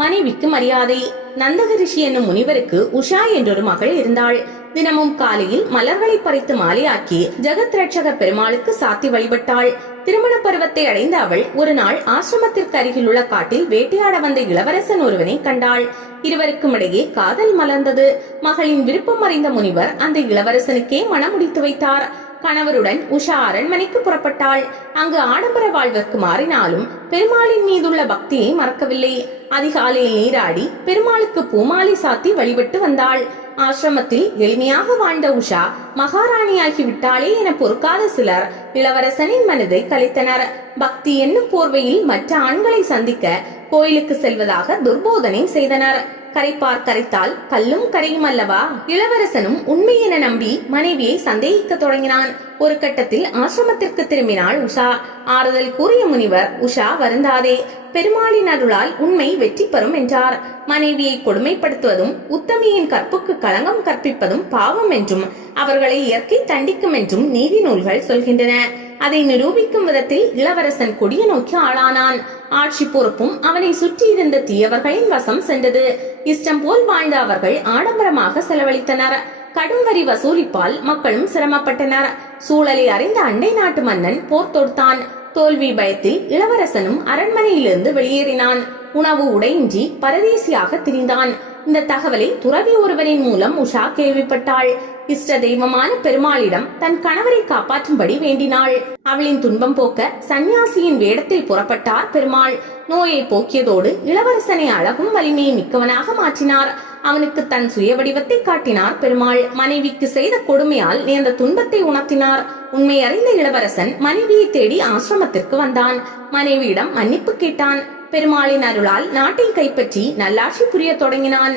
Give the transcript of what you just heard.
மனைவிக்கு மரியாதை. நந்தகரிஷி என்னும் முனிவருக்கு உஷா என்றொரு மகள் இருந்தாள். தினமும் காலையில் மலர்களை பறித்து மாலையாக்கி ஜெகத் ரட்சக பெருமாளுக்கு சாத்தி வழிபட்டாள். திருமண பருவத்தை அடைந்த அவள் ஒரு நாள் ஆசிரமத்திற்கு அருகில் உள்ள காட்டில் வேட்டையாட வந்த இளவரசன் ஒருவனை கண்டாள். இருவருக்கும் இடையே காதல் மலர்ந்தது. மகளின் விருப்பம் அறிந்த முனிவர் அந்த இளவரசனுக்கே மனம் முடித்து வைத்தார். கணவருடன் உஷா அரண்மனைக்கு புறப்பட்டாள். அங்கு ஆடம்பர வாழ்விற்கு மாறினாலும் பெருமாளின் மீதுள்ள பக்தியை மறக்கவில்லை. அதிகாலையில் நீராடி பெருமாளுக்கு பூமாலை சாத்தி வழிபட்டு வந்தாள். ஆசிரமத்தில் எளிமையாக வாழ்ந்த உஷா மகாராணியாகி விட்டாளே என பொறுக்காத சிலர் இளவரசனின் மனதை கலைத்தனர். பக்தி என்னும் போர்வையில் மற்ற ஆண்களை சந்திக்க கோயிலுக்கு செல்வதாக துர்போதனை செய்தனர். கரைப்பார் கரைத்தால் கல்லும் கரையும் அல்லவா? இளவரசனும் உண்மை என நம்பி மனைவியை சந்தேகிக்க தொடங்கினான். ஒரு கட்டத்தில் ஆசிரமத்திற்கு திரும்பினாள் உஷா. ஆறுதல் கூறிய முனிவர், உஷா வருந்தாதே, பெருமாளின் அருளால் உண்மை வெற்றி பெறும் என்றார். மனைவியை கொடுமைப்படுத்துவதும் உத்தமியின் கற்புக்கு களங்கம் கற்பிப்பதும் பாவம் என்றும் அவர்களை இயற்கை தண்டிக்கும் என்றும் நீதி நூல்கள் சொல்கின்றன. அதை நிரூபிக்கும் விதத்தில் இளவரசன் கொடிய நோக்கி ஆளானான். ஆட்சி பொறுப்பும் அவனை சுற்றி இருந்த தீயவர்களின் வசம் சென்றது. இஷ்டம் போல் வாழ்ந்த அவர்கள் ஆடம்பரமாக செலவழித்தனர். கடும் வரி வசூலிப்பால் மக்களும் சிரமப்பட்டனர். சூழலை அறிந்த அண்டை நாட்டு மன்னன் போர் தொடுத்தான். தோல்வி பயத்தில் இளவரசனும் அரண்மனையிலிருந்து வெளியேறினான். உணவு உடையின்றி பரதேசியாக திரிந்தான். இந்த தகவலை துறவி ஒருவரின் மூலம் உஷா கேள்விப்பட்டாள். இஷ்ட தெய்வமான பெருமாளிடம் தன் கணவரை காப்பாற்றும்படி வேண்டினாள். அவளின் துன்பம் போக்க சன்னியாசியின் வேடத்தில் புறப்பட்டார் பெருமாள். நோயை போக்கியதோடு இளவரசனை அழகும் வலிமையை மிக்கவனாக மாற்றினார். அவனுக்கு தன் சுய வடிவத்தை காட்டினார் பெருமாள். மனைவிக்கு செய்த கொடுமையால் நேர்ந்த துன்பத்தை உணர்த்தினார். உண்மை அறிந்த இளவரசன் மனைவியை தேடி ஆசிரமத்திற்கு வந்தான். மனைவியிடம் மன்னிப்பு கேட்டான். பெருமாளின் அருளால் நாட்டை கைப்பற்றி நல்லாட்சி புரிய தொடங்கினான்.